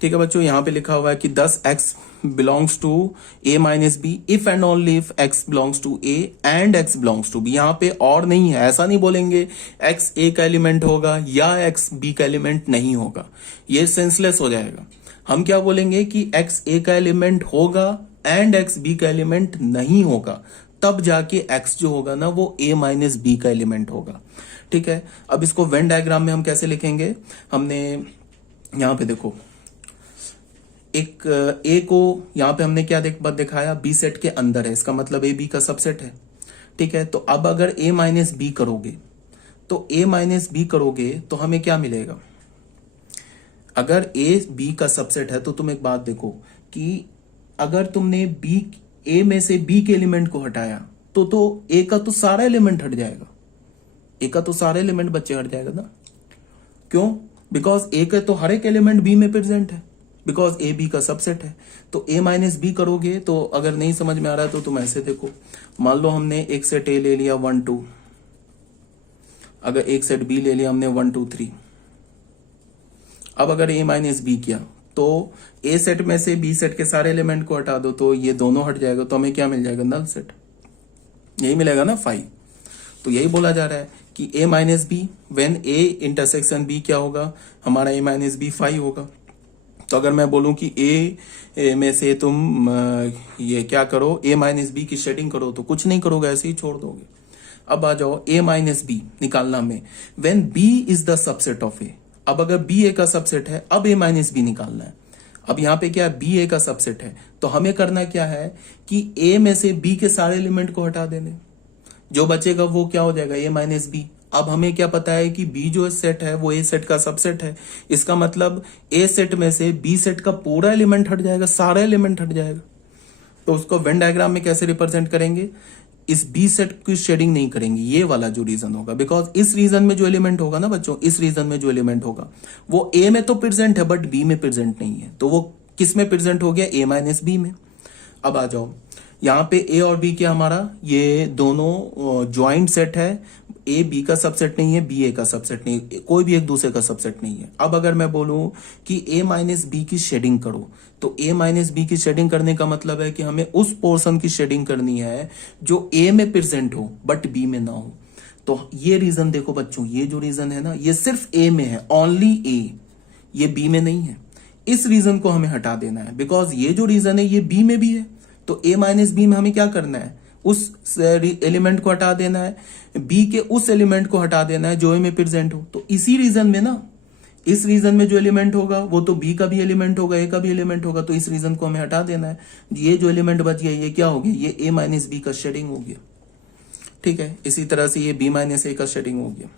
ठीक है बच्चों, यहाँ पे लिखा हुआ है कि 10x belongs to a minus B if and only if x belongs to a and x belongs to b। यहाँ पे और नहीं है, ऐसा नहीं बोलेंगे x a का एलिमेंट होगा या x b का एलिमेंट नहीं होगा, ये सेंसलेस हो जाएगा। हम क्या बोलेंगे कि x a का एलिमेंट होगा एंड x b का एलिमेंट नहीं होगा, तब जाके x जो होगा ना वो a माइनस बी का एलिमेंट होगा। ठीक है, अब इसको वेन डायग्राम में हम कैसे लिखेंगे, हमने यहाँ पे देखो एक ए को यहाँ पे हमने क्या दिखाया, बी सेट के अंदर है, इसका मतलब ए बी का सबसेट है। ठीक है, तो अब अगर ए माइनस बी करोगे तो हमें क्या मिलेगा, अगर ए बी का सबसेट है तो तुम एक बात देखो कि अगर तुमने बी ए में से बी के एलिमेंट को हटाया तो ए का तो सारा एलिमेंट हट जाएगा, ए का तो सारा एलिमेंट बच्चे हट जाएगा ना। क्यों? बिकॉज ए का तो हर एक एलिमेंट बी में प्रेजेंट है, बिकॉज ए बी का सबसेट है। तो ए माइनस बी करोगे तो अगर नहीं समझ में आ रहा है तो तुम ऐसे देखो, मान लो हमने एक सेट ए ले लिया 1 2, अगर एक सेट बी ले लिया हमने 1 2 3। अब अगर ए माइनस बी किया तो ए सेट में से बी सेट के सारे एलिमेंट को हटा दो तो ये दोनों हट जाएगा, तो हमें क्या मिल जाएगा, नल सेट, यही मिलेगा ना 5। तो यही बोला जा रहा है कि A minus B when A intersection B क्या होगा, हमारा ए माइनस बी 5 होगा। तो अगर मैं बोलूं कि ए में से तुम ये क्या करो, ए माइनस बी की शेडिंग करो, तो कुछ नहीं करोगे, ऐसे ही छोड़ दोगे। अब आ जाओ ए माइनस बी निकालना में, when B is the subset of A. अब अगर बी ए का सबसेट है, अब ए माइनस बी निकालना है। अब यहाँ पे क्या है, बी ए का सबसेट है, तो हमें करना क्या है कि ए में से बी के सारे एलिमेंट को हटा देने, जो बचेगा वो क्या हो जाएगा, ए माइनस बी। अब हमें क्या पता है कि बी जो सेट है वो ए सेट का सबसेट है, इसका मतलब ए सेट में से बी सेट का पूरा एलिमेंट हट जाएगा, सारा एलिमेंट हट जाएगा। तो उसको वेन डायग्राम में कैसे रिप्रेजेंट करेंगे, इस बी सेट की शेडिंग नहीं करेंगे, ये वाला जो रीजन होगा, बिकॉज इस रीजन में जो एलिमेंट होगा ना बच्चों, इस रीजन में जो एलिमेंट होगा वो ए में तो प्रेजेंट है बट बी में प्रेजेंट नहीं है, तो वो किस में प्रेजेंट हो गया, ए माइनस बी में। अब आ जाओ यहाँ पे ए और बी क्या हमारा, ये दोनों ज्वाइंट सेट है, ए बी का सबसेट नहीं है, बी ए का सबसेट नहीं है, कोई भी एक दूसरे का सबसेट नहीं है। अब अगर मैं बोलूं कि ए माइनस बी की शेडिंग करो, तो ए माइनस बी की शेडिंग करने का मतलब है कि हमें उस पोर्शन की शेडिंग करनी है जो ए में प्रेजेंट हो बट बी में ना हो। तो ये रीजन देखो बच्चों, ये जो रीजन है ना, ये सिर्फ ए में है, ओनली ए, ये बी में नहीं है। इस रीजन को हमें हटा देना है, बिकॉज ये जो रीजन है ये बी में भी है, तो ए माइनस बी में हमें क्या करना है, उस एलिमेंट को हटा देना है, बी के उस एलिमेंट को हटा देना है जो ए में प्रेजेंट हो। तो इसी रीजन में ना, इस रीजन में जो एलिमेंट होगा वो तो बी का भी एलिमेंट होगा, ए का भी एलिमेंट होगा, तो इस रीजन को हमें हटा देना है। ये जो एलिमेंट बच गया ये क्या हो गया, ये ए माइनस बी का शेडिंग हो गया। ठीक है, इसी तरह से ये बी माइनस ए का शेडिंग हो गया।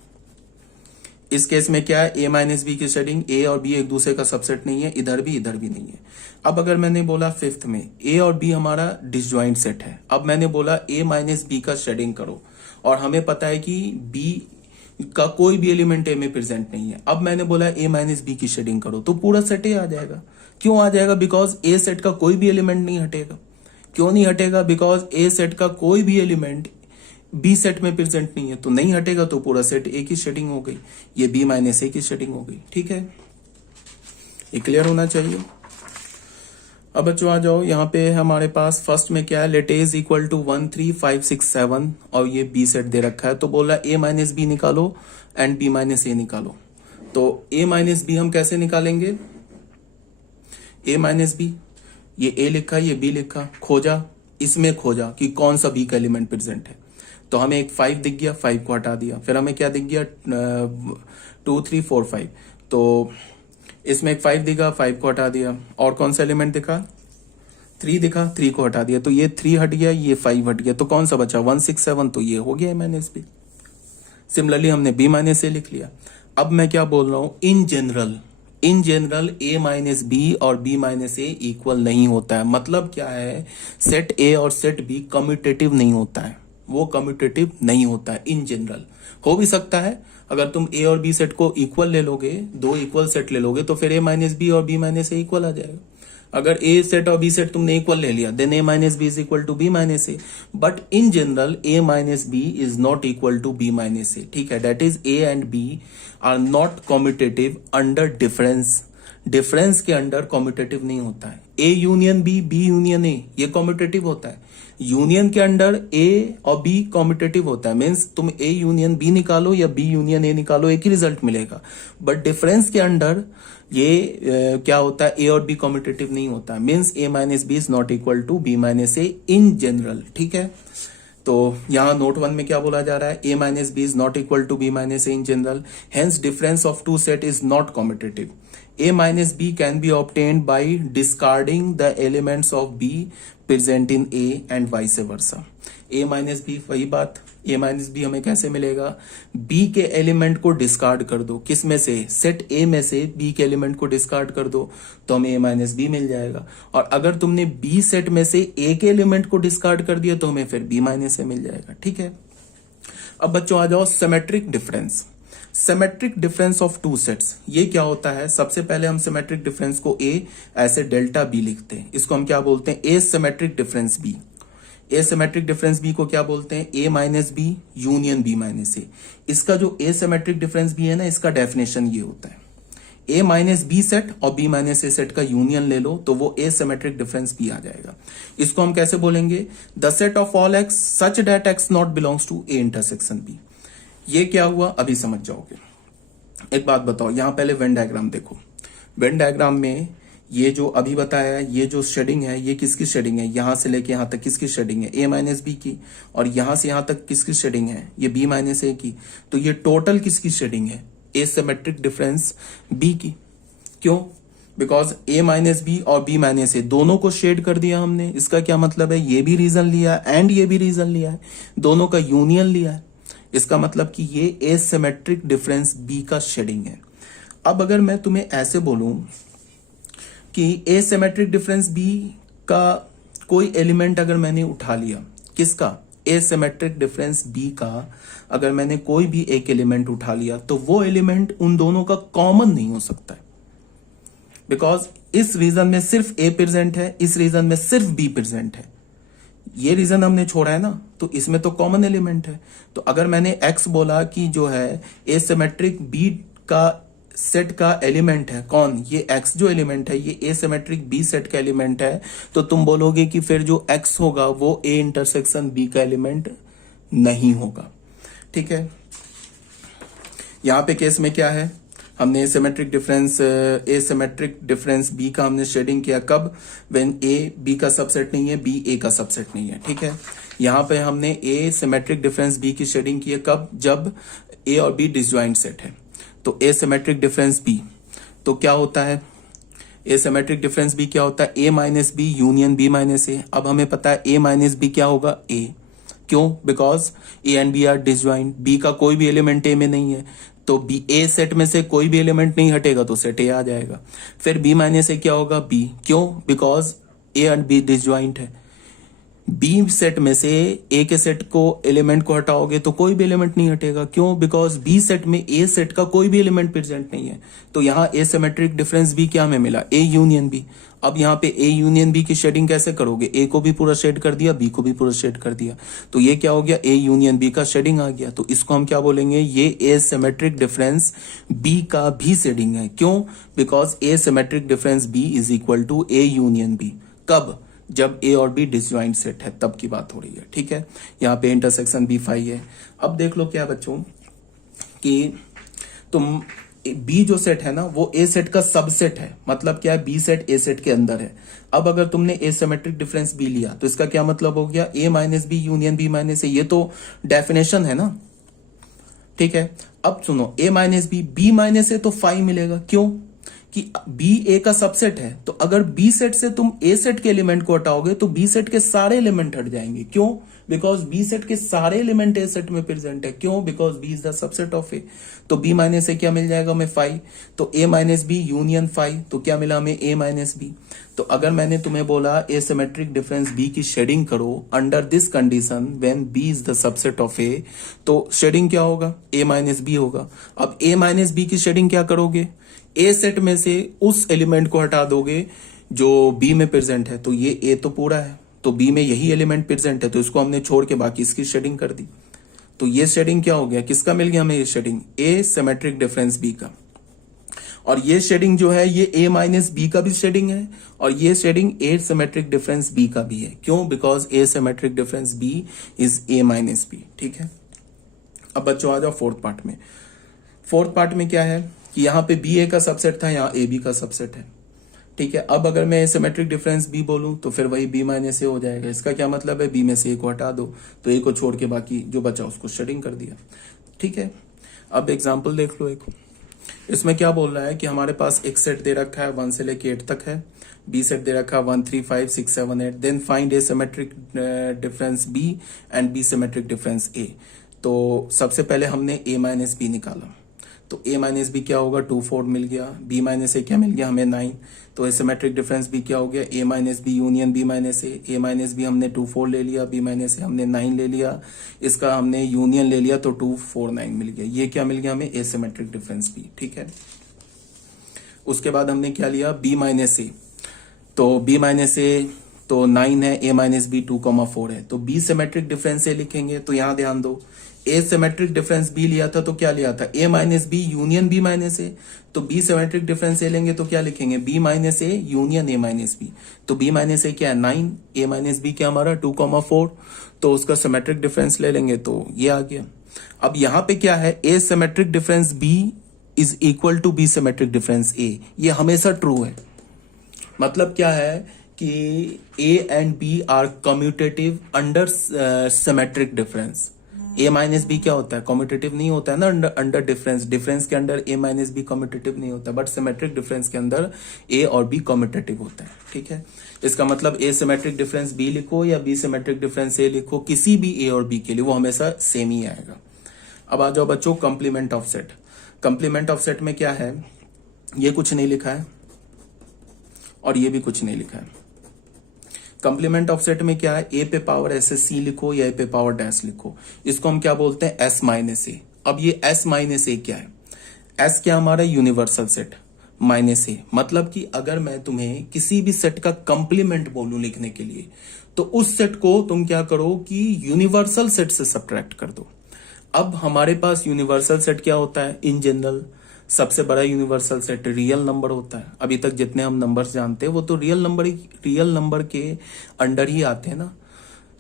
इस केस में क्या है, ए माइनस बी की शेडिंग, ए और बी एक दूसरे का सबसेट नहीं है, इधर भी नहीं है। अब अगर मैंने बोला फिफ्थ में ए और बी हमारा डिसजॉइंट सेट है, अब मैंने बोला ए माइनस बी का शेडिंग करो, और हमें पता है कि बी का कोई भी एलिमेंट ए में प्रेजेंट नहीं है। अब मैंने बोला ए माइनस बी की शेडिंग करो, तो पूरा सेट ए आ जाएगा। क्यों आ जाएगा, बिकॉज ए सेट का कोई भी एलिमेंट नहीं हटेगा। क्यों नहीं हटेगा, बिकॉज ए सेट का कोई भी एलिमेंट बी सेट में प्रेजेंट नहीं है, तो नहीं हटेगा, तो पूरा सेट ए की शेडिंग हो गई, ये बी माइनस ए की शेडिंग हो गई। ठीक है, ये क्लियर होना चाहिए। अब बच्चों आ जाओ, यहाँ पे हमारे पास फर्स्ट में क्या है, let A is equal to 1 3 5 6 7 और ये बी सेट दे रखा है, तो बोला ए माइनस बी निकालो एंड बी माइनस ए निकालो। तो ए माइनस बी हम कैसे निकालेंगे, ए माइनस बी, ये ए लिखा ये बी लिखा, खोजा, इसमें खोजा कि कौन सा बी का एलिमेंट प्रेजेंट है, तो हमें एक 5 दिख गया, 5 को हटा दिया, फिर हमें क्या दिख गया 2 3 4 5, तो इसमें एक 5 दिखा, 5 को हटा दिया, और कौन सा एलिमेंट दिखा, 3 दिखा, 3 को हटा दिया, तो ये 3 हट गया, ये 5 हट गया, तो कौन सा बचा 1 6 7, तो ये हो गया ए माइनस बी। सिमिलरली हमने बी माइनस ए लिख लिया। अब मैं क्या बोल रहा हूं, in general A minus B और बी माइनस ए इक्वल नहीं होता है। मतलब क्या है, सेट ए और सेट बी कम्यूटेटिव नहीं होता है, वो कम्यूटेटिव नहीं होता है। इन जनरल हो भी सकता है, अगर तुम ए और बी सेट को इक्वल ले लोगे, दो इक्वल सेट ले लोगे, तो फिर ए माइनस बी और बी माइनस ए इक्वल आ जाएगा। अगर ए सेट और बी सेट तुमने इक्वल ले लिया, then A minus B is equal to B minus A, but in general A minus B is not equal to B minus A. ठीक है, that is A and B are not commutative under difference difference के under commutative नहीं होता है। A union B, B union A, ये commutative होता है। Union के अंडर ए और बी कॉम्यूटेटिव होता है, मीन्स तुम ए यूनियन बी निकालो या बी यूनियन ए निकालो, एक ही रिजल्ट मिलेगा। बट डिफरेंस के अंडर ये क्या होता है, ए और बी कॉम्यूटेटिव नहीं होता, means A minus B is not equal to B minus A in general. ठीक है, तो यहां नोट 1 में क्या बोला जा रहा है, A minus B is not equal to B minus A in general, hence difference of two set is not commutative. A minus B can be obtained by discarding the elements of B present in A and vice versa. A minus B, वही बात, A minus B हमें कैसे मिलेगा, B के element को discard कर दो, किस में से, सेट A में से B के एलिमेंट को डिस्कार्ड कर दो तो हमें A माइनस B मिल जाएगा। और अगर तुमने B सेट में से A के एलिमेंट को डिस्कार्ड कर दिया तो हमें फिर B माइनस A मिल जाएगा। ठीक है, अब बच्चों आ जाओ symmetric difference. Symmetric difference of two sets, ये क्या होता है, सबसे पहले हम सिमेट्रिक डिफरेंस को ए ऐसे डेल्टा बी लिखते हैं, इसको हम क्या बोलते हैं, A symmetric difference B. A symmetric difference B को क्या बोलते हैं, A minus B union B minus A. इसका जो ए सिमेट्रिक डिफरेंस बी है ना, इसका डेफिनेशन ये होता है, ए माइनस बी सेट और बी माइनस ए सेट का यूनियन ले लो तो वो ए सिमेट्रिक डिफरेंस बी आ जाएगा। इसको हम कैसे बोलेंगे, the set of all x such that x not belongs to A intersection B. ये क्या हुआ अभी समझ जाओगे। एक बात बताओ, यहां पहले वेन डायग्राम देखो, वेन डायग्राम में ये जो अभी बताया है, ये जो शेडिंग है ये किसकी शेडिंग है, यहां से लेके यहां तक किसकी शेडिंग है, ए माइनस बी की, और यहां से यहां तक किसकी शेडिंग है, ये बी माइनस ए की। तो ये टोटल किसकी शेडिंग है, ए सिमेट्रिक डिफरेंस बी की। क्यों, बिकॉज ए माइनस बी और बी माइनस ए दोनों को शेड कर दिया हमने। इसका क्या मतलब है, ये भी रीजन लिया एंड ये भी रीजन लिया है, दोनों का यूनियन लिया है। इसका मतलब कि ये एसिमेट्रिक डिफरेंस बी का शेडिंग है। अब अगर मैं तुम्हें ऐसे बोलूं कि एसिमेट्रिक डिफरेंस बी का कोई एलिमेंट अगर मैंने उठा लिया, किसका, एसिमेट्रिक डिफरेंस बी का अगर मैंने कोई भी एक एलिमेंट उठा लिया तो वो एलिमेंट उन दोनों का कॉमन नहीं हो सकता है, बिकॉज इस रीजन में सिर्फ ए प्रेजेंट है, इस रीजन में सिर्फ बी प्रेजेंट है। ये रीजन हमने छोड़ा है ना, तो इसमें तो कॉमन एलिमेंट है। तो अगर मैंने x बोला कि जो है एसिमेट्रिक b का सेट का एलिमेंट है, कौन, ये x जो एलिमेंट है ये एसिमेट्रिक b सेट का एलिमेंट है, तो तुम बोलोगे कि फिर जो x होगा वो a इंटरसेक्शन b का एलिमेंट नहीं होगा। ठीक है, यहां पे केस में क्या है, हमने एसिमेट्रिक डिफरेंस बी का हमने शेडिंग किया कब, व्हेन ए बी का सबसेट नहीं है, बी ए का सबसेट नहीं है। ठीक है, यहां पे हमने ए सिमेट्रिक डिफरेंस बी की शेडिंग की है कब, जब ए और बी डिसजॉइंट सेट है। तो ए सिमेट्रिक डिफरेंस बी तो क्या होता है, ए सिमेट्रिक डिफरेंस बी क्या होता है, A minus B union B minus A. अब हमें पता है ए माइनस बी क्या होगा, ए। क्यों, because A and B are disjoint, B का कोई भी एलिमेंट ए में नहीं है, तो बी ए सेट में से कोई भी एलिमेंट नहीं हटेगा तो सेट ए आ जाएगा। फिर बी माइनस ए क्या होगा, बी। क्यों, because A and B disjoint है, बी सेट में से ए के सेट को एलिमेंट को हटाओगे तो कोई भी एलिमेंट नहीं हटेगा। क्यों, बिकॉज बी सेट में ए सेट का कोई भी एलिमेंट प्रेजेंट नहीं है। तो यहाँ ए सिमेट्रिक डिफरेंस बी क्या हमें मिला, ए यूनियन बी। अब यहाँ पे ए यूनियन बी की शेडिंग कैसे करोगे, ए को भी पूरा शेड कर दिया, बी को भी पूरा शेड कर दिया, तो ये क्या हो गया, ए यूनियन बी का शेडिंग आ गया। तो इसको हम क्या बोलेंगे, ये ए सिमेट्रिक डिफरेंस बी का भी शेडिंग है। क्यों, because A symmetric difference B is equal to A union B. कब, जब ए और बी डिसजॉइंट सेट है तब की बात हो रही है। ठीक है, यहाँ पे इंटरसेक्शन बी फाई है। अब देख लो क्या बच्चों कि तुम बी जो सेट है ना वो ए सेट का सबसेट है, मतलब क्या है, बी सेट ए सेट के अंदर है। अब अगर तुमने ए सिमेट्रिक डिफरेंस बी लिया तो इसका क्या मतलब हो गया, A minus B union B minus A, ये तो डेफिनेशन है ना। ठीक है, अब सुनो, A minus B, B minus A तो फाई मिलेगा। क्यों, कि बी ए का सबसेट है, तो अगर बी सेट से तुम ए सेट के एलिमेंट को हटाओगे तो बी सेट के सारे एलिमेंट हट जाएंगे। क्यों, बिकॉज बी सेट के सारे एलिमेंट ए सेट में प्रेजेंट है। क्यों, because B is the subset of A. तो बी माइनस ए क्या मिल जाएगा हमें, फाई। तो ए माइनस बी यूनियन फाई, तो क्या मिला हमें, ए माइनस बी। तो अगर मैंने तुम्हें बोला ए सिमेट्रिक डिफरेंस बी की शेडिंग करो under this condition when B is the subset of A, तो शेडिंग क्या होगा, ए माइनस बी होगा। अब ए माइनस बी की शेडिंग क्या करोगे, ए सेट में से उस एलिमेंट को हटा दोगे जो बी में प्रेजेंट है, तो ये ए तो पूरा है, तो बी में यही एलिमेंट प्रेजेंट है, तो इसको हमने छोड़ के बाकी इसकी शेडिंग कर दी। तो ये शेडिंग क्या हो गया, किसका मिल गया हमें, ये shading A symmetric difference B का। और ये शेडिंग जो है ये ए माइनस बी का भी शेडिंग है, और ये shading A symmetric difference B का भी है। क्यों? Because A symmetric difference B is A minus B. ठीक है, अब बच्चों आ जाओ फोर्थ पार्ट में। फोर्थ पार्ट में क्या है कि यहाँ पे बी ए का सबसेट था, यहाँ ए बी का सबसेट है। ठीक है, अब अगर मैं सिमेट्रिक डिफरेंस बी बोलूं तो फिर वही बी माइनस ए हो जाएगा। इसका क्या मतलब है? बी में से ए को हटा दो, तो ए को छोड़ के बाकी जो बचा उसको शेडिंग कर दिया। ठीक है, अब एग्जाम्पल देख लो एक। इसमें क्या बोल रहा है कि हमारे पास एक सेट दे रखा है 1 से लेके 8 तक है, बी सेट दे रखा है 1 3 5 6 7 8, then find A symmetric difference B and B symmetric difference A. तो सबसे पहले हमने ए माइनस बी निकाला, तो ए माइनस बी क्या होगा? 2 4 मिल गया, बी माइनस ए क्या मिल गया हमें? 9। तो सिमेट्रिक डिफरेंस बी क्या हो गया? A minus B union B minus A. A minus B हमने 2 4 ले लिया, बी माइनस ए हमने 9 ले लिया, इसका हमने यूनियन ले लिया तो 2 4 9 मिल गया। ये क्या मिल गया हमें? ए सिमेट्रिक डिफरेंस बी। ठीक है, उसके बाद हमने क्या लिया? B minus A. तो बी माइनस ए तो 9 है, ए माइनस बी 2,4 है, तो बी सिमेट्रिक डिफरेंस ए लिखेंगे। तो यहां ध्यान दो, ए सिमेट्रिक डिफरेंस बी लिया था तो क्या लिया था? A minus B union B minus A. तो बी सिमेट्रिक डिफरेंस ए लेंगे तो क्या लिखेंगे? B minus A union A minus B. तो बी माइनस ए क्या है? 9, ए माइनस बी क्या हमारा? 2,4। तो उसका सिमेट्रिक डिफरेंस ले लेंगे तो ये आ गया। अब यहां पे क्या है? A symmetric difference B is equal to B symmetric difference A. ये हमेशा ट्रू है। मतलब क्या है कि A and B are commutative under symmetric difference. A minus B क्या होता है? कम्यूटेटिव नहीं होता है ना अंडर डिफरेंस। डिफरेंस के अंदर ए माइनस बी कम्यूटेटिव नहीं होता, बट सिमेट्रिक डिफरेंस के अंदर ए और बी कम्यूटेटिव होता है। ठीक है, इसका मतलब ए सिमेट्रिक डिफरेंस बी लिखो या बी सिमेट्रिक डिफरेंस ए लिखो, किसी भी ए और बी के लिए वो हमेशा सेम ही आएगा। अब आ जाओ बच्चों complement of set. Complement of set में क्या है? ये कुछ नहीं लिखा है और ये भी कुछ नहीं लिखा है। कंप्लीमेंट ऑफ सेट में क्या है? ए पे पावर एस सी लिखो या ए पे पावर डैश लिखो। इसको हम क्या बोलते हैं? S minus A. अब ये एस माइनस ए क्या है? एस क्या हमारा? यूनिवर्सल सेट माइनस ए। मतलब कि अगर मैं तुम्हें किसी भी सेट का कंप्लीमेंट बोलूं लिखने के लिए, तो उस सेट को तुम क्या करो कि यूनिवर्सल सेट से सब्ट्रैक्ट कर दो। अब हमारे पास यूनिवर्सल सेट क्या होता है? इन जनरल सबसे बड़ा यूनिवर्सल सेट रियल नंबर होता है। अभी तक जितने हम नंबर्स जानते हैं वो तो रियल नंबर के अंडर ही आते हैं ना।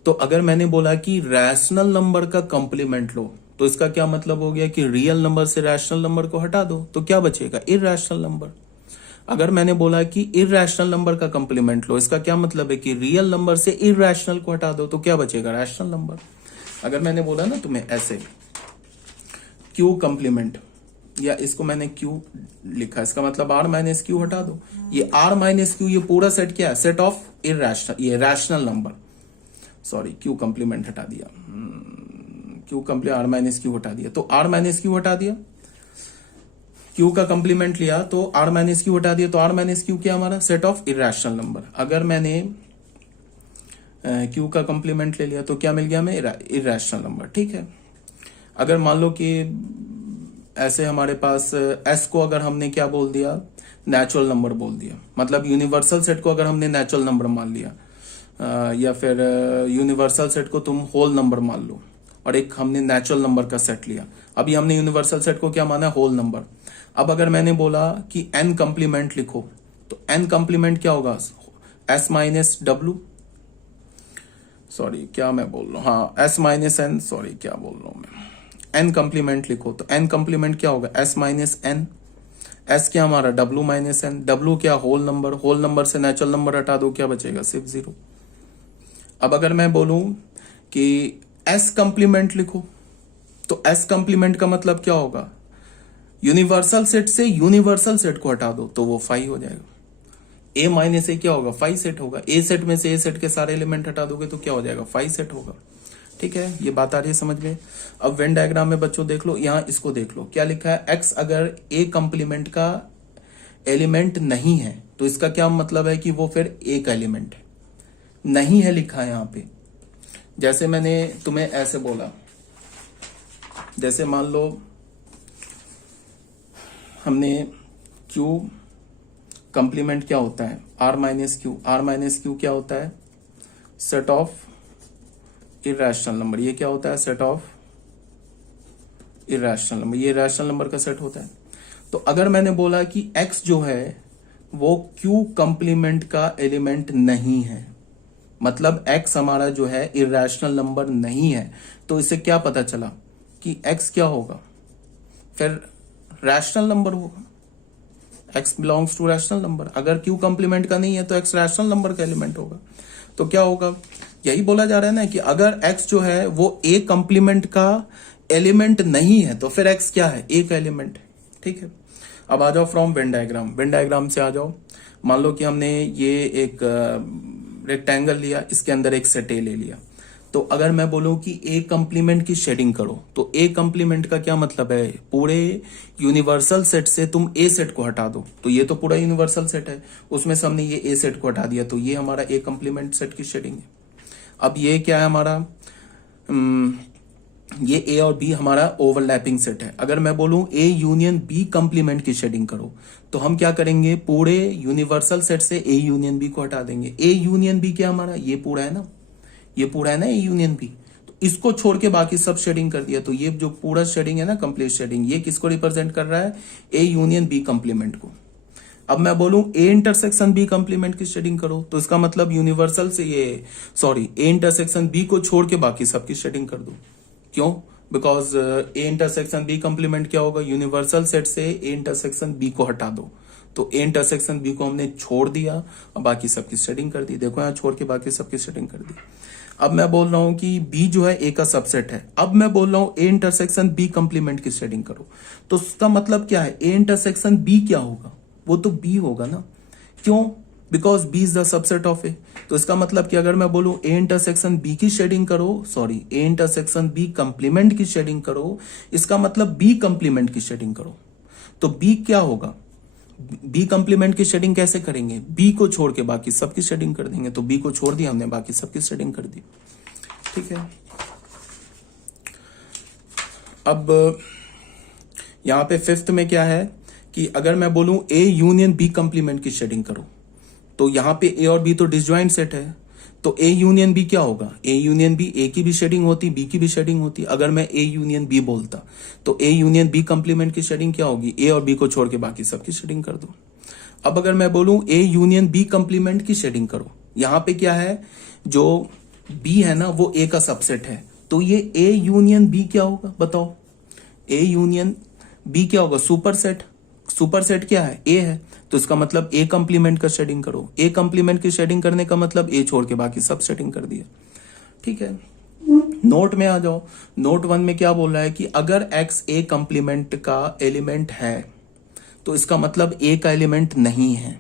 तो अगर मैंने बोला कि रैशनल नंबर का कंप्लीमेंट लो, तो इसका क्या मतलब हो गया कि रियल नंबर से रैशनल नंबर को हटा दो तो क्या बचेगा? Irrational number. अगर मैंने बोला कि इरैशनल नंबर का कंप्लीमेंट लो, इसका क्या मतलब है कि रियल नंबर से इरैशनल को हटा दो तो क्या बचेगा? Rational number. अगर मैंने बोला ना तुम्हें ऐसे क्यू कंप्लीमेंट, या इसको मैंने क्यू लिखा, इसका मतलब आर माइनस क्यू हटा दो। ये आर माइनस क्यू ये पूरा सेट क्या है? सेट ऑफ इरैशनल, ये rational number. Sorry, Q complement हटा दिया, Q complement R minus Q हटा दिया, तो आर माइनस क्यू हटा दिया। क्यू का कंप्लीमेंट लिया तो आर माइनस क्यू हटा दिया, तो आर माइनस क्यू क्या हमारा? Set of irrational number. अगर मैंने क्यू का कंप्लीमेंट ले लिया तो क्या मिल गया हमें? Irrational number. ठीक है, अगर मान लो कि ऐसे हमारे पास एस को अगर हमने क्या बोल दिया? नेचुरल नंबर बोल दिया। मतलब यूनिवर्सल सेट को अगर हमने नेचुरल नंबर मान लिया, या फिर यूनिवर्सल सेट को तुम होल नंबर मान लो, और एक हमने नेचुरल नंबर का सेट लिया। अभी हमने यूनिवर्सल सेट को क्या माना? Whole number. अब अगर मैंने बोला कि एन कंप्लीमेंट लिखो, तो एन कंप्लीमेंट क्या होगा? एस माइनस डब्ल्यू, सॉरी क्या मैं बोल रहा हूँ, हाँ एस माइनस एन, सॉरी क्या बोल रहा हूं मैं। एन कंप्लीमेंट लिखो तो एन कंप्लीमेंट क्या होगा? S minus N. एस क्या हमारा? W minus N. डब्ल्यू क्या? Whole number. होल नंबर से नेचुरल नंबर हटा दो, क्या बचेगा? सिर्फ 0। अब अगर मैं बोलूं कि एस कंप्लीमेंट लिखो, तो एस कंप्लीमेंट का मतलब क्या होगा? यूनिवर्सल सेट से यूनिवर्सल सेट को हटा दो तो वो 5 हो जाएगा। ए माइनस ए क्या होगा? 5 सेट होगा। ए सेट में से ए सेट के सारे एलिमेंट हटा दोगे तो क्या हो जाएगा? 5 सेट होगा। ठीक है, ये बात आ रही है समझ में? अब वेन डायग्राम में बच्चों देख लो, यहां इसको देख लो क्या लिखा है? एक्स अगर ए कंप्लीमेंट का एलिमेंट नहीं है तो इसका क्या मतलब है कि वो फिर ए का एलिमेंट है। नहीं है लिखा है यहां पे। जैसे मैंने तुम्हें ऐसे बोला, जैसे मान लो हमने क्यू कंप्लीमेंट क्या होता है? R minus Q. R minus Q क्या होता है? Set of irrational number. ये क्या होता है? Set of irrational number. ये रैशनल नंबर का सेट होता है। तो अगर मैंने बोला कि x जो है वो q कंप्लीमेंट का एलिमेंट नहीं है, मतलब x हमारा जो है इरेशनल नंबर नहीं है, तो इससे क्या पता चला कि x क्या होगा, फिर रैशनल नंबर होगा। x belongs to rational number. अगर q कंप्लीमेंट का नहीं है तो x रैशनल नंबर का एलिमेंट होगा। तो क्या होगा, यही बोला जा रहा है ना कि अगर x जो है वो a कंप्लीमेंट का एलिमेंट नहीं है तो फिर x क्या है, a का एलिमेंट। ठीक है, अब आ जाओ from Venn diagram. Venn diagram से आ जाओ। मान लो कि हमने ये एक रेक्टेंगल लिया, इसके अंदर एक सेट ए ले लिया। तो अगर मैं बोलूं कि ए कंप्लीमेंट की शेडिंग करो, तो ए कंप्लीमेंट का क्या मतलब है, पूरे यूनिवर्सल सेट से तुम ए सेट को हटा दो। तो ये तो पूरा यूनिवर्सल सेट है, उसमें से हमने ये ए सेट को हटा दिया, तो ये हमारा ए कंप्लीमेंट सेट की शेडिंग है। अब ये क्या है हमारा, ये ए और बी हमारा ओवरलैपिंग सेट है। अगर मैं बोलूं ए यूनियन बी कंप्लीमेंट की शेडिंग करो, तो हम क्या करेंगे, पूरे यूनिवर्सल सेट से ए यूनियन बी को हटा देंगे। ए यूनियन बी क्या हमारा, ये पूरा है ना, ये पूरा है ना ए यूनियन बी, तो इसको छोड़ के बाकी सब शेडिंग कर दिया। तो ये जो पूरा शेडिंग है ना, कंप्लीट शेडिंग, ये किसको रिप्रेजेंट कर रहा है, ए यूनियन बी कंप्लीमेंट को। अब मैं बोलूं ए इंटरसेक्शन बी कंप्लीमेंट की शेडिंग करो, तो इसका मतलब यूनिवर्सल से ये, सॉरी, ए इंटरसेक्शन बी को छोड़ के बाकी सबकी शेडिंग कर दो। क्यों, because A intersection B complement क्या होगा, यूनिवर्सल सेट से ए इंटरसेक्शन बी को हटा दो। तो ए इंटरसेक्शन बी को हमने छोड़ दिया और बाकी सबकी शेडिंग कर दी। देखो यहाँ छोड़ के बाकी सबकी शेडिंग कर दी। अब मैं बोल रहा हूं कि बी जो है ए का सबसेट है। अब मैं बोल रहा हूं ए इंटरसेक्शन बी कंप्लीमेंट की शेडिंग करो, तो उसका मतलब क्या है, ए इंटरसेक्शन बी क्या होगा, वो तो बी होगा ना। क्यों, because B is the subset of A. तो इसका मतलब कि अगर मैं बोलूं ए इंटरसेक्शन बी की शेडिंग करो, sorry, A intersection B complement की शेडिंग करो, इसका मतलब बी कंप्लीमेंट की शेडिंग करो। तो बी क्या होगा, बी कंप्लीमेंट की शेडिंग कैसे करेंगे, बी को छोड़ के बाकी सबकी शेडिंग कर देंगे। तो बी को छोड़ दिया हमने, बाकी सबकी शेडिंग कर दी। ठीक है, अब यहां पे फिफ्थ में क्या है कि अगर मैं बोलूं ए यूनियन बी कंप्लीमेंट की शेडिंग करो, तो यहां पे ए और बी तो डिसजॉइंट सेट है, तो ए यूनियन बी क्या होगा, ए यूनियन बी, ए की भी शेडिंग होती, बी की भी शेडिंग होती। अगर मैं ए यूनियन बी बोलता तो ए यूनियन बी कंप्लीमेंट की शेडिंग क्या होगी, ए और बी को छोड़ के बाकी सबकी शेडिंग कर दो। अब अगर मैं बोलूं ए यूनियन बी कंप्लीमेंट की शेडिंग करो, यहां पे क्या है, जो बी है ना वो ए का सबसेट है, तो ये ए यूनियन बी क्या होगा बताओ, ए यूनियन बी क्या होगा, सुपर सेट। सुपर सेट क्या है, ए है, तो इसका मतलब ए कंप्लीमेंट का शेडिंग करो। ए कंप्लीमेंट की शेडिंग करने का मतलब ए छोड़ के बाकी सब शेडिंग कर दिया। ठीक है, नोट में आ जाओ। नोट 1 में क्या बोल रहा है कि अगर एक्स ए कंप्लीमेंट का एलिमेंट है तो इसका मतलब ए का एलिमेंट नहीं है।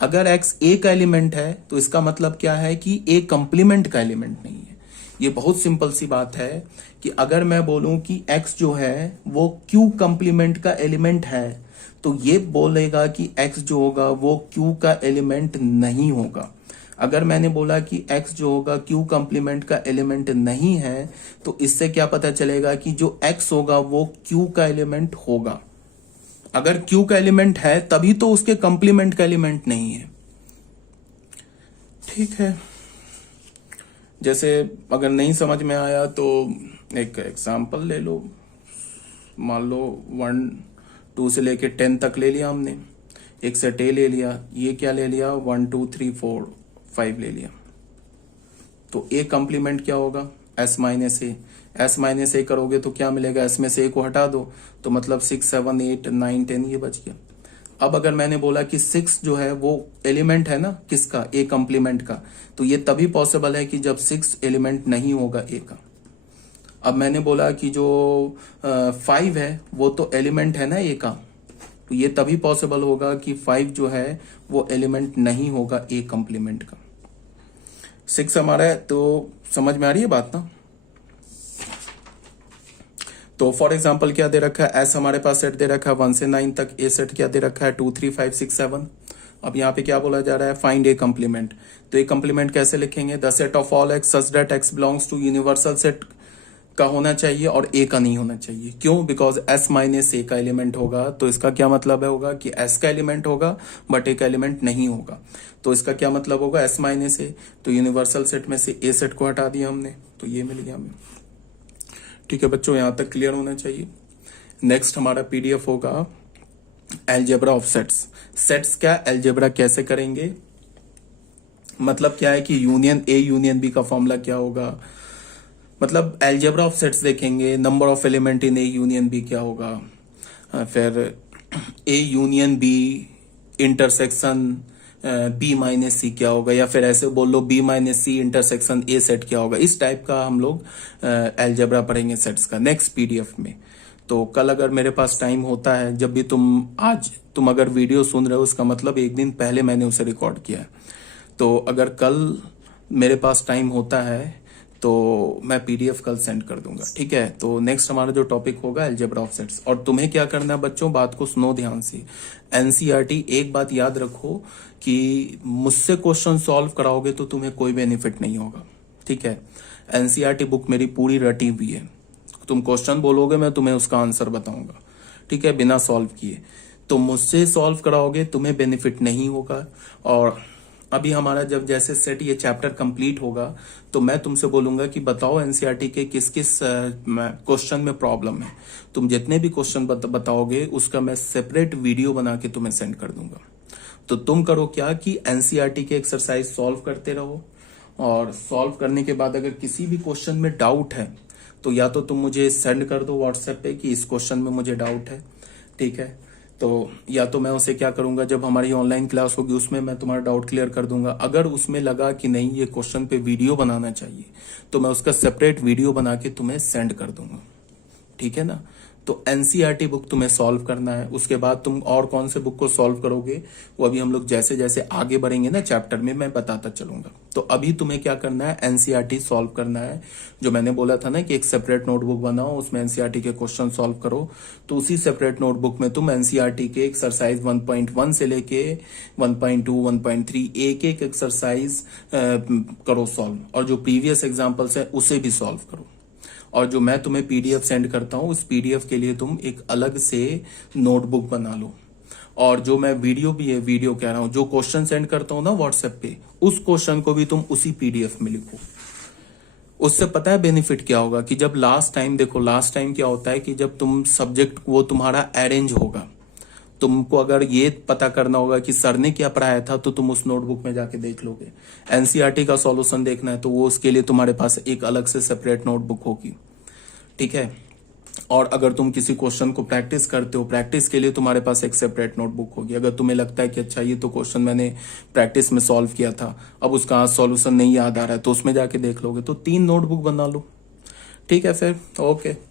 अगर एक्स ए का एलिमेंट है तो इसका मतलब क्या है कि ए कंप्लीमेंट का एलिमेंट नहीं है। ये बहुत सिंपल सी बात है कि अगर मैं बोलूं कि x जो है वो q कंप्लीमेंट का एलिमेंट है, तो ये बोलेगा कि x जो होगा वो q का एलिमेंट नहीं होगा। अगर मैंने बोला कि x जो होगा q कंप्लीमेंट का एलिमेंट नहीं है, तो इससे क्या पता चलेगा कि जो x होगा वो q का एलिमेंट होगा। अगर q का एलिमेंट है तभी तो उसके कंप्लीमेंट का एलिमेंट नहीं है। ठीक है, जैसे अगर नहीं समझ में आया तो एक एग्जांपल ले लो। मान लो 1 2 से लेके 10 तक ले लिया हमने, एक सेट ए ले लिया, ये क्या ले लिया 1 2 3 4 5 ले लिया। तो ए कंप्लीमेंट क्या होगा, s माइनस ए। s माइनस ए करोगे तो क्या मिलेगा, s में से ए को हटा दो तो मतलब 6 7 8 9 10 ये बच गया। अब अगर मैंने बोला कि 6 जो है वो एलिमेंट है ना किसका, ए कंप्लीमेंट का, तो ये तभी पॉसिबल है कि जब 6 एलिमेंट नहीं होगा ए का। अब मैंने बोला कि जो 5 है वो तो एलिमेंट है ना ए का, तो ये तभी पॉसिबल होगा कि 5 जो है वो एलिमेंट नहीं होगा ए कंप्लीमेंट का। 6 हमारा है, तो समझ में आ रही है बात ना। तो फॉर एग्जाम्पल क्या दे रखा है, एस हमारे पास सेट दे रखा है 1 से 9 तक, ए सेट क्या दे रखा है 2 3 5 6 7। अब यहाँ पे क्या बोला जा रहा है, फाइंड ए कंप्लीमेंट। तो ए कंप्लीमेंट कैसे लिखेंगे, the set of all x such that x belongs to universal set का होना चाहिए और ए का नहीं होना चाहिए। क्यों, बिकॉज एस माइनस ए का एलिमेंट होगा, तो इसका क्या मतलब है होगा कि एस का एलिमेंट होगा बट ए का एलिमेंट नहीं होगा। तो इसका क्या मतलब होगा, एस माइनस ए, तो यूनिवर्सल सेट में से ए सेट को हटा दिया हमने, तो ये मिल गया हमें। ठीक है बच्चों, यहां तक क्लियर होना चाहिए। नेक्स्ट हमारा पीडीएफ होगा एलजेब्रा ऑफ सेट्स। सेट्स क्या, एलजेब्रा कैसे करेंगे, मतलब क्या है कि यूनियन ए यूनियन बी का फॉर्मूला क्या होगा, मतलब एलजेब्रा ऑफ सेट्स देखेंगे, number of element in A union B क्या होगा, फिर A union B intersection B minus C क्या होगा, या फिर ऐसे बोल लो B minus C intersection A set क्या होगा। इस टाइप का हम लोग एलजेब्रा पढ़ेंगे सेट्स का नेक्स्ट पीडीएफ में। तो कल अगर मेरे पास टाइम होता है, जब भी आज तुम अगर वीडियो सुन रहे हो, उसका मतलब एक दिन पहले मैंने उसे रिकॉर्ड किया है। तो अगर कल मेरे पास टाइम होता है तो मैं पीडीएफ कल सेंड कर दूंगा, ठीक है। तो नेक्स्ट हमारा जो टॉपिक होगा एलजेब्रा ऑफ सेट्स। और तुम्हें क्या करना है बच्चों, बात को सुनो ध्यान से। एनसीईआरटी, एक बात याद रखो कि मुझसे क्वेश्चन सॉल्व कराओगे तो तुम्हें कोई बेनिफिट नहीं होगा, ठीक है। एनसीईआरटी बुक मेरी पूरी रटी हुई है, तुम क्वेश्चन बोलोगे मैं तुम्हें उसका आंसर बताऊंगा, ठीक है, बिना सॉल्व किए। तो मुझसे सॉल्व कराओगे तुम्हें बेनिफिट नहीं होगा। और अभी हमारा जब जैसे सेट ये चैप्टर कंप्लीट होगा तो मैं तुमसे बोलूंगा कि बताओ एनसीईआरटी के किस किस क्वेश्चन में प्रॉब्लम है। तुम जितने भी क्वेश्चन बताओगे उसका मैं सेपरेट वीडियो बना के तुम्हें सेंड कर दूंगा। तो तुम करो क्या कि एनसीईआरटी के एक्सरसाइज सॉल्व करते रहो, और सॉल्व करने के बाद अगर किसी भी क्वेश्चन में डाउट है तो या तो तुम मुझे सेंड कर दो व्हाट्सएप पे कि इस क्वेश्चन में मुझे डाउट है, ठीक है। तो या तो मैं उसे क्या करूंगा, जब हमारी ऑनलाइन क्लास होगी उसमें मैं तुम्हारा डाउट क्लियर कर दूंगा। अगर उसमें लगा कि नहीं ये क्वेश्चन पे वीडियो बनाना चाहिए तो मैं उसका सेपरेट वीडियो बना के तुम्हें सेंड कर दूंगा, ठीक है ना। तो एनसीईआरटी बुक तुम्हें सॉल्व करना है, उसके बाद तुम और कौन से बुक को सॉल्व करोगे वो अभी हम लोग जैसे जैसे आगे बढ़ेंगे ना चैप्टर में मैं बताता चलूंगा। तो अभी तुम्हें क्या करना है, एनसीईआरटी सॉल्व करना है। जो मैंने बोला था ना कि एक सेपरेट नोटबुक बनाओ, उसमें एनसीईआरटी के क्वेश्चन सॉल्व करो। तो उसी सेपरेट नोटबुक में तुम एनसीईआरटी के एक्सरसाइज 1.1 से लेके 1.2 1.3 एक एक एक्सरसाइज करो सॉल्व, और जो प्रीवियस एग्जाम्पल्स है उसे भी सॉल्व करो। और जो मैं तुम्हें पीडीएफ सेंड करता हूं उस पीडीएफ के लिए तुम एक अलग से नोटबुक बना लो। और जो मैं वीडियो भी है, वीडियो कह रहा हूं, जो क्वेश्चन सेंड करता हूं ना व्हाट्सएप पे, उस क्वेश्चन को भी तुम उसी पीडीएफ में लिखो। उससे पता है बेनिफिट क्या होगा कि जब लास्ट टाइम, देखो लास्ट टाइम क्या होता है कि जब तुम सब्जेक्ट वो तुम्हारा अरेंज होगा, तुमको अगर ये पता करना होगा कि सर ने क्या पढ़ाया था तो तुम उस नोटबुक में जाके देख लोगे। एनसीईआरटी का सॉल्यूशन देखना है तो वो उसके लिए तुम्हारे पास एक अलग से सेपरेट नोटबुक होगी, ठीक है। और अगर तुम किसी क्वेश्चन को प्रैक्टिस करते हो, प्रैक्टिस के लिए तुम्हारे पास एक सेपरेट नोटबुक होगी। अगर तुम्हें लगता है कि अच्छा ये तो क्वेश्चन मैंने प्रैक्टिस में सॉल्व किया था, अब उसका सॉल्यूशन नहीं याद आ रहा है, तो उसमें जाके देख लोगे। तो 3 नोटबुक बना लो, ठीक है। फिर ओके।